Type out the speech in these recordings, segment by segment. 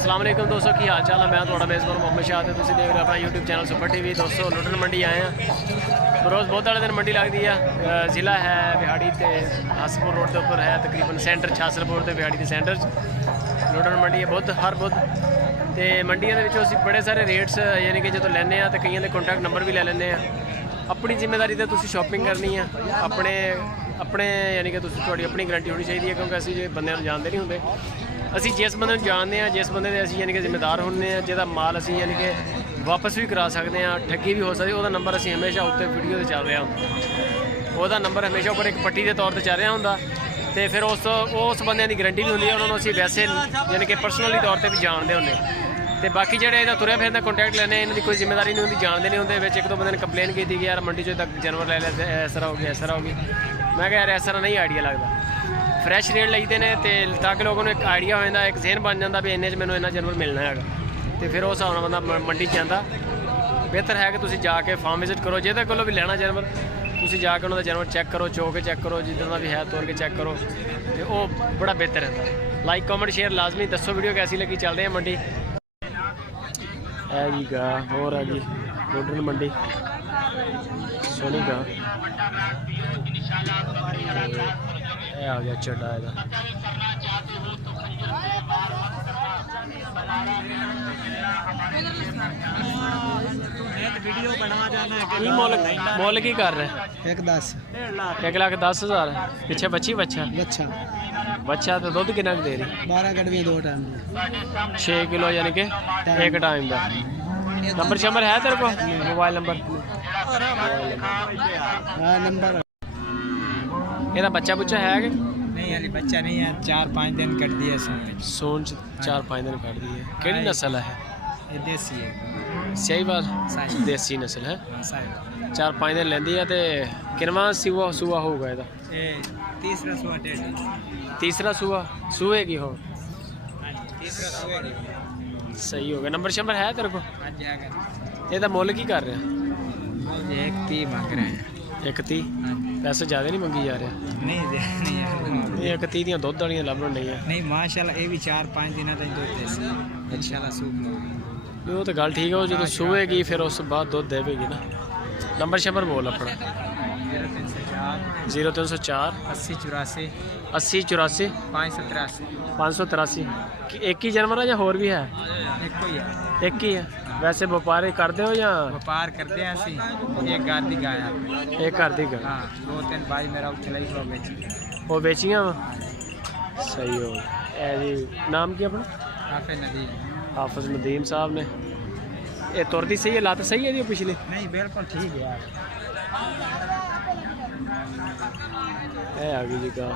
अस्सलाम वालेकुम दोस्तों, की हाल चाल है। मैं थोड़ा मेज़बान मोहम्मद शाह ते तुसीं देख रहे हो अपना यूट्यूब चैनल सुपर टीवी। दोस्तों लुटन मंडी आए हैं, बरोज़ बहुत वाले दिन मंडी लगती है। ज़िला है बिहाड़ी ते हसनपुर रोड के उपर है, तकरीबन सेंटर छासलपुर ते बिहाड़ी के सेंटर लुटन मंडी है। बुध हर बुध तो मंडियों के असीं बड़े सारे रेट्स यानी कि जो लैंने तो कई कॉन्टैक्ट नंबर भी ले लें। अपनी जिम्मेदारी तो तुसीं शॉपिंग करनी है, अपने अपने यानी कि तुहाड़ी अपनी गारंटी होनी चाहिए है, क्योंकि असीं जो बंदे जानते नहीं होंगे। ਅਸੀਂ जिस बंदे जानते हैं, जिस बंदे ਦੇ ਅਸੀਂ यानी कि जिम्मेदार होने हैं, ਜਿਹਦਾ माल ਅਸੀਂ यानी कि वापस भी करा सकते हैं, ठगी भी हो सकती है। ਉਹਦਾ नंबर ਅਸੀਂ हमेशा उत्ते वीडियो ਤੇ ਚੱਲ ਰਿਹਾ ਹੁੰਦਾ, ਉਹਦਾ नंबर हमेशा ਉੱਪਰ एक पट्टी के तौर पर ਚੱਲ ਰਿਹਾ ਹੁੰਦਾ। तो फिर उस बंदे की गारंटी भी होंगी है, उन्होंने ਅਸੀਂ वैसे यानी कि पर्सनली तौर पर भी जानते होंगे। तो बाकी जो इहदा तुरया फिरदा कॉन्टैक्ट लेने, इन्होंने कोई जिम्मेदारी नहीं होंगी, जानते नहीं होंगे। एक दो बंदे ने कंप्लेन की कि यार मंडी चो तक जानवर ले लिया, इस तरह हो गया, इस तरह हो गई। मैं क्या यार इस तरह नहीं आइडिया लगता। फ्रैश रेट लईदे ने ते ताकि लोगों को एक आइडिया हो जाता, एक जहन बन जाता भी इन्ने च मैंने इन्ना जानवर मिलना है। तो फिर उस हिसाब नाल बंदा मंडी च जाता। बेहतर है कि तुसीं जाके फार्म विजिट करो, जिहदे कोलों भी लेना जानवर तुसीं जाके उन्होंने जानवर चैक करो, चो के चैक करो, जिदा भी है तोड़ के चैक करो, तो वो बड़ा बेहतर रहता है। लाइक कॉमेंट शेयर लाजमी दसो, वीडियो कैसी लगी। चलते हैं मंडी है जी गा और आ गई मॉडर्न मंडी सोनी गा आ गया चढ़ा है। मोल की कर रहे 1,10,000 पिछे बच्ची बच्चा बच्चा तो दुध कितना दे रही 12 गड़वियां 2 टाइम 6 किलो यानी कि एक टाइम का। नंबर शंबर है तेरे को? मोबाइल नंबर नंबर ਇਹਦਾ ਬੱਚਾ ਬੁੱਚਾ ਹੈ ਕਿ नहीं? हाली बच्चा नहीं है, 4-5 दिन कट दिया सोन 4-5 दिन कट दी है। केड़ी नस्ल है? ये देसी है, सहीवाल देसी नस्ल है। 4-5 दिन लेंदी है। तो किनवा सूआ होगा ਇਹਦਾ? ये तीसरा सूआ डेढ़ तीसरा सूए की हो तीसरा सूए की सही हो गया। नंबर शंबर है तेरे को? ਇਹਦਾ ਮੁੱਲ ਕੀ कर रहे हैं? 1,30 मांग रहे हैं। 1,30 पैसे ज़्यादा नहीं मंगी जा रहे? नहीं 1,30 ਦੀਆਂ ਦੁੱਧ ਵਾਲੀਆਂ ਲੱਭਣ ਨਹੀਂ ਆ। नहीं माशाल्लाह ये भी 4-5 दिन तक दूध देसी इंशाल्लाह सूख ਉਹ ਤਾਂ ਗੱਲ ਠੀਕ ਹੈ, ਉਹ ਜਦੋਂ ਸੂਏਗੀ ਫਿਰ ਉਸ ਤੋਂ ਬਾਅਦ ਦੁੱਧ ਦੇਵੇਗੀ ਨਾ। ਨੰਬਰ ਸ਼ੰਬਰ ਬੋਲ ਆਪਣਾ 0304 80 84 583। एक ही जानवर है या होर भी है? एक ही है। वैसे व्यापार करते हो या व्यापार करते हैं? एक घर की गाय एक घर की गाय? हाँ 2-3 भाई मेरा चलाई वो बेचियाँ वा। सही हो जी। नाम की अपना? हाफिज नदीम साहब ने। ये तुरती सही है, लात सही है जी पिछली? नहीं बिल्कुल ठीक है यार। आ गई जी गाय।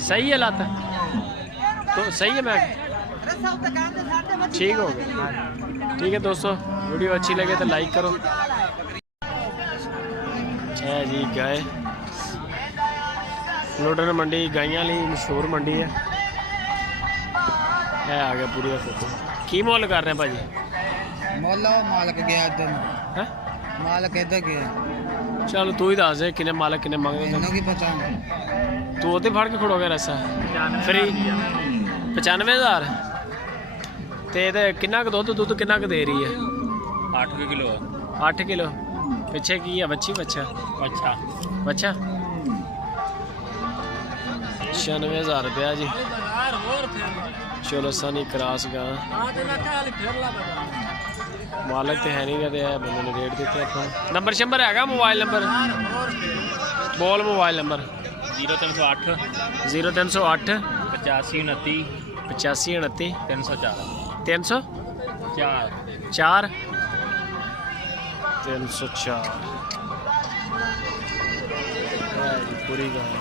सही है लात तो सही है। मैं ठीक हो गया। ठीक है दोस्तों, वीडियो अच्छी लगे तो लाइक करो। है जी गाय लुटन मंडी गाइयां ली मशहूर मंडी है। आ गया पूरी फोटो। की मोल कर रहे हैं भाजी? मालक गया इधर है, मालक इधर गया। चलो तू ही दस दे किन्ने मालक किन्ने मंगदे की पता तू ओते फड़ के खड़ो गया रसा फ्री 95,000। ते किन्ना क दुद्ध किन्ना क दे रही है? 8 किलो 8 किलो। पिछे की है बच्ची बच्चा? बच्चा 96,000 रुपया जी। चलो सनी क्रॉस गा मालक तो है नहीं गए, बंदे ने रेट दिते अपन। नंबर शंबर है मोबाइल नंबर बोल। मोबाइल नंबर 0308 0308 85 29 85 29 304 304 304 पूरी गाय।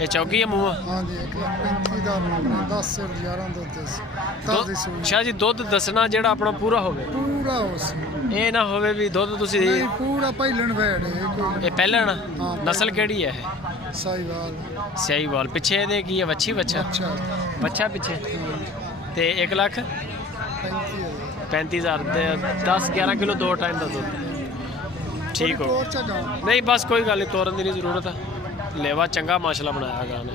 ये चौकी है मुँह? हाँ जी 1,35,000 10 11 शाह जी दुध दसना जेड़ा अपना पूरा होवे पूरा ये ना होवे भी दुध तुसी पूरा पहलन बैठ ये पहलन हाँ, नस्ल केड़ी है? सहीवाल। पिछे दे की है बच्ची बच्चा? बच्चा पिछे। ते 1,35,000 10-11 किलो 2 टाइम का दुध। ठीक हो नहीं बस कोई गल नहीं, तोड़न की नहीं जरूरत है। ਲੇਵਾ ਚੰਗਾ ਮਾਸ਼ਾਅੱਲਾ ਬਣਾਇਆ ਗਾਂ ਨੇ।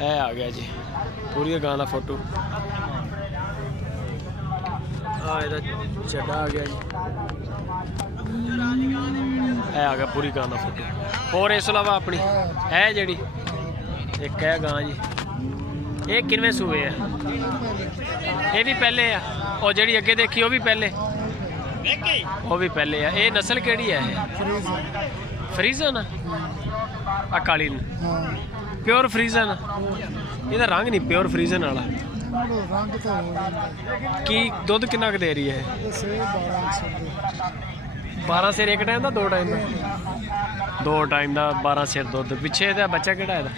ਇਹ ਆ ਗਿਆ ਜੀ ਪੂਰੀ ਗਾਂ ਦਾ ਫੋਟੋ। ਆ ਇਹਦਾ ਚੱਡਾ ਆ ਗਿਆ ਜੀ। ਇਹ ਆ ਗਿਆ ਪੂਰੀ ਗਾਂ ਦਾ ਫੋਟੋ। ਹੋਰ ਇਸ ਤੋਂ ਇਲਾਵਾ ਆਪਣੀ ਇਹ ਜਿਹੜੀ ਇੱਕ ਹੈ ਗਾਂ ਜੀ, ਇਹ ਕਿੰਨਵੇਂ ਸੂਏ ਆ? ਇਹ ਵੀ ਪਹਿਲੇ ਆ। ਉਹ ਜਿਹੜੀ ਅੱਗੇ ਦੇਖੀ ਉਹ ਵੀ ਪਹਿਲੇ, ਉਹ ਵੀ ਪਹਿਲੇ ਆ। ਇਹ ਨਸਲ ਕਿਹੜੀ ਹੈ? ਇਹ ਫਰੀਜ਼ਨ ਆ ਕਾਲੀ ਪਿਓਰ ਫਰੀਜ਼ਨ। ਇਹਦਾ ਰੰਗ ਨਹੀਂ ਪਿਓਰ ਫਰੀਜ਼ਨ ਵਾਲਾ। ਰੰਗ ਤਾਂ ਹੋ ਜਾਂਦਾ। ਕੀ ਦੁੱਧ ਕਿੰਨਾ ਕੁ ਦੇ ਰਹੀ ਹੈ? ਇਹ ਸੇ 1200 ਦੇ 12 ਸਿਰ ਇੱਕ ਟਾਈਮ ਦਾ, 2 ਟਾਈਮ ਦਾ? 2 ਟਾਈਮ ਦਾ 12 ਸਿਰ ਦੁੱਧ। ਪਿੱਛੇ ਇਹਦਾ ਬੱਚਾ ਕਿਹੜਾ ਇਹਦਾ?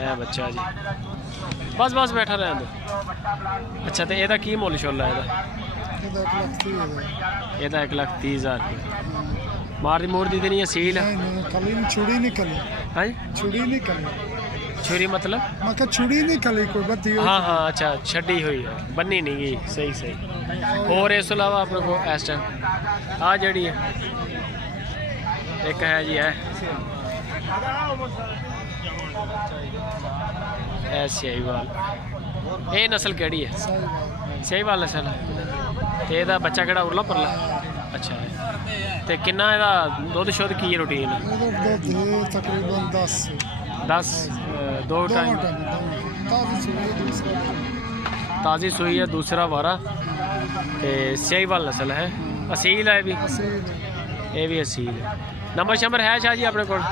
ਇਹ ਬੱਚਾ ਜੀ। ਬਸ ਬਸ ਬੈਠਾ ਰਹਿਣ ਦਿਓ। ਅੱਛਾ ਤੇ ਇਹਦਾ ਕੀ ਮੁੱਲ ਛੁੱਲ ਹੈ ਇਹਦਾ? ਇਹਦਾ 1,30,000। ਇਹਦਾ 1,30,000 ਮਾਰਦੀ ਮੂਰਦੀ ਤੇ ਨਹੀਂ ਸੀਲ? ਨਹੀਂ ਕਲੀ ਛੁੜੀ ਨਹੀਂ ਕਲੀ। ਹਾਂਜੀ ਛੁੜੀ ਨਹੀਂ ਕਲੀ। ਛੁਰੀ ਮਤਲਬ? ਮੈਂ ਕਿਹਾ ਛੁੜੀ ਨਹੀਂ ਕਲੀ ਕੋਈ ਬੱਦੀ। ਹਾਂ ਹਾਂ ਅੱਛਾ ਛੱਡੀ ਹੋਈ ਹੈ, ਬੰਨੀ ਨਹੀਂ ਗਈ। ਸਹੀ ਸਹੀ। ਹੋਰ ਇਸ ਤੋਂ ਇਲਾਵਾ ਆਪਣੇ ਕੋਲ ਇਸ ਟਾਈਮ ਆ ਜਿਹੜੀ ਹੈ ਇੱਕ ਹੈ ਜੀ ਇਹ ਸਿਆਹੀਵਾਲ। ਇਹ ਨਸਲ ਕਿਹੜੀ ਹੈ? ਸਿਆਹੀਵਾਲ ਨਸਲ। ਤੇ ਇਹਦਾ ਬੱਚਾ ਕਿਹੜਾ ਉਰਲਾ ਪਰਲਾ? ਅੱਛਾ ਤੇ ਕਿੰਨਾ ਇਹਦਾ ਦੁੱਧ ਸ਼ੁੱਧ ਕੀ ਰੂਟੀਨ? ਇਹਦਾ ਦੁੱਧ ਤਕਰੀਬਨ 10 2 ਟਾਈਮ। ਤਾਜ਼ੀ ਸੂਈ ਹੈ, ਦੂਸਰਾ ਵਾਰਾ। ਤੇ ਸਿਆਹੀਵਾਲ ਨਸਲ ਹੈ, ਅਸੀਲ ਹੈ ਵੀ। ਇਹ ਵੀ ਅਸੀਲ ਹੈ। ਨੰਬਰ ਸ਼ੰਬਰ ਹੈ ਸ਼ਾਹ ਜੀ ਆਪਣੇ ਕੋਲ?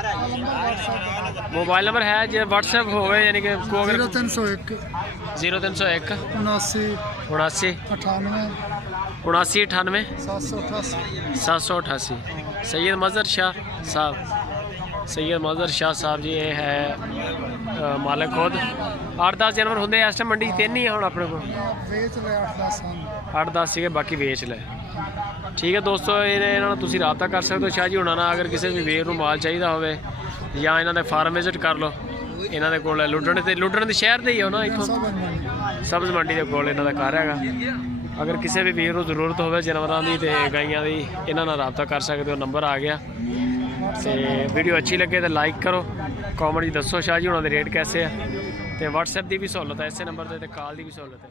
ਮੋਬਾਈਲ ਨੰਬਰ ਹੈ ਜੇ WhatsApp ਹੋਵੇ ਯਾਨੀ ਕਿ 0301 0301 79 79 98 79 98 788। 788। सैयद मज़हर शाह साहब, सैयद मज़हर शाह साहब जी ये है मालिक खुद। 8-10 जानवर होंगे इस टाइम मंडी 3 ही है हम अपने को। ਵੇਚ ਲੈ 8-10 ਹਨ। 8-10 ਸੀਗੇ, ਬਾਕੀ ਵੇਚ ਲੈ। ਠੀਕ ਹੈ ਦੋਸਤੋ, ਇਹਨਾਂ ਨਾਲ ਤੁਸੀਂ ਰਾਬਤਾ ਕਰ ਸਕਦੇ ਹੋ ਸ਼ਾਹ ਜੀ ਹੁਣਾਂ ਨਾਲ। ਅਗਰ ਕਿਸੇ ਵੀ ਵੀਰ ਨੂੰ ਮਾਲ ਚਾਹੀਦਾ ਹੋਵੇ ਜਾਂ ਇਹਨਾਂ ਦੇ ਫਾਰਮ ਵਿਜ਼ਿਟ ਕਰ ਲਓ। ਇਹਨਾਂ ਦੇ ਕੋਲ ਲੁੱਡਣ ਦੇ ਸ਼ਹਿਰ ਦੇ ਹੀ ਹੋ ਨਾ, ਇੱਥੋਂ ਸਬਜ਼ ਮੰਡੀ ਦੇ ਕੋਲ ਇਹਨਾਂ ਦਾ ਘਰ ਹੈਗਾ। ਅਗਰ ਕਿਸੇ ਵੀ ਵੀਰ ਨੂੰ ਜ਼ਰੂਰਤ ਹੋਵੇ ਜਾਨਵਰਾਂ ਦੀ ਤੇ ਗਾਈਆਂ ਦੀ, ਇਹਨਾਂ ਨਾਲ ਰਾਬਤਾ ਕਰ ਸਕਦੇ ਹੋ। ਨੰਬਰ ਆ ਗਿਆ। ਤੇ ਵੀਡੀਓ ਅੱਛੀ ਲੱਗੇ ਤਾਂ ਲਾਈਕ ਕਰੋ, ਕਮੈਂਟ 'ਚ ਦੱਸੋ ਸ਼ਾਹ ਜੀ ਹੁਣਾਂ ਦੇ ਰੇਟ ਕੈਸੇ ਆ। ਤੇ WhatsApp ਦੀ ਵੀ ਸਹੂਲਤ ਹੈ ਇਸੇ ਨੰਬਰ 'ਤੇ, ਤੇ ਕਾਲ ਦੀ ਵੀ ਸਹੂਲਤ ਹੈ।